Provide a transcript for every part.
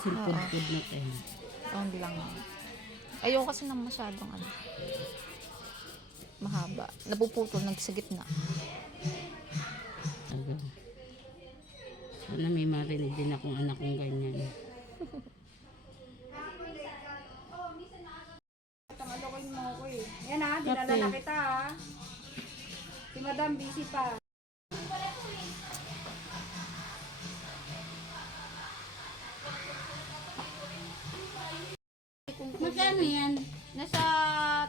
Silpod-pod na tayo. Round lang. Ayoko kasi nang masyadong mahaba. Napuputol, sa gitna. Aga. Sana may marinig din akong anak kong ganyan. Alokin mo ako eh. Yan ha, dinala na kita ha. Si Madam busy pa. Magkano yan? Nasa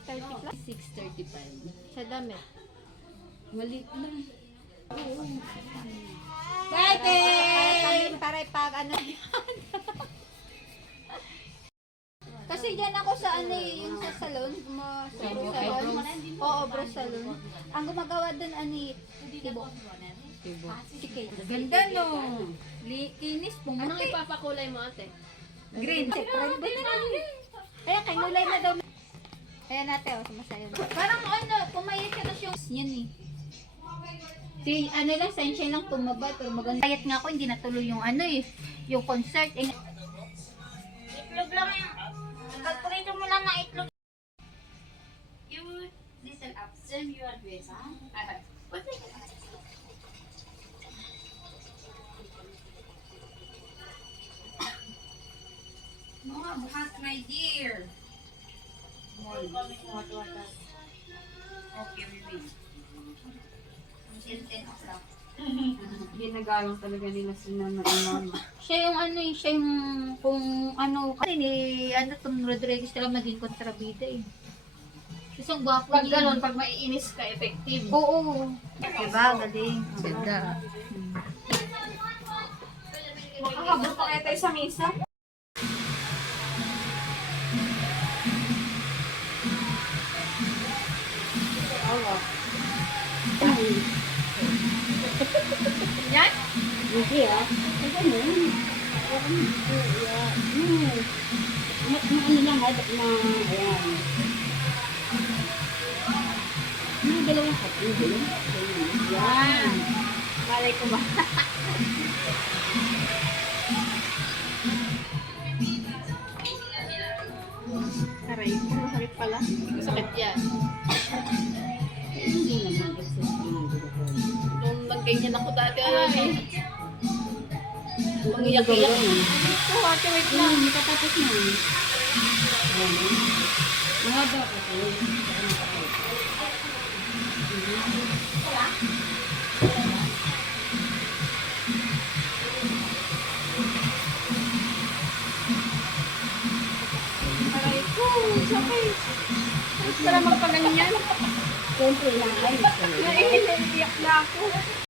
30 plus. 6.35. Sa damit. Maliit lang. Bye, para pag Kasi dyan ako sa yung sa salon, bro salon. Oo, bro salon. Ang gumagawa doon tibo. Tibo. Si Kate. Ganda no. Kinis, pumuti. Anong ipapakulay mo, ate? Green. Kaya kinulay na daw. Kaya natin, sumasayo. Parang pumayat ka na yung yan eh. Si lang, sunshine lang tumaba, pero maganda. Payat nga ako, hindi natuloy yung yung concert. Itlog lang yan. Pagpurito mo lang ng itlog. You little absent, you are with, ha? What is it? Mga buhat, my dear. Hot water. Okay, we wait. Until 10 o'clock. Ginagalang talaga nila si Mama and Mama. Siya yung siya yung kasi ni Tom Rodriguez talaga naging kontrabida eh. Isang gwapo Pag niya. ganun, pag maiinis ka, effective. Oo. Diba? Galing. Ganda. Makahabot pa kaya tayo sa misa? Yan? Hindi ah. Ano lang ha, ayan. Mga dalawang kapo. Yan. Malay ko ba? Aray, masakit pala. Masakit yan. Hindi naman excess ng gulong. Nung nagganyan ako dati, mangiyak-iyak. Ito, ate, wait lang. Hindi ka tapos na. Mahaba ka kayo. Aray ko, sakit. Gusto na magpaganyan. Siyempre lang ay. Naiiyak na ako.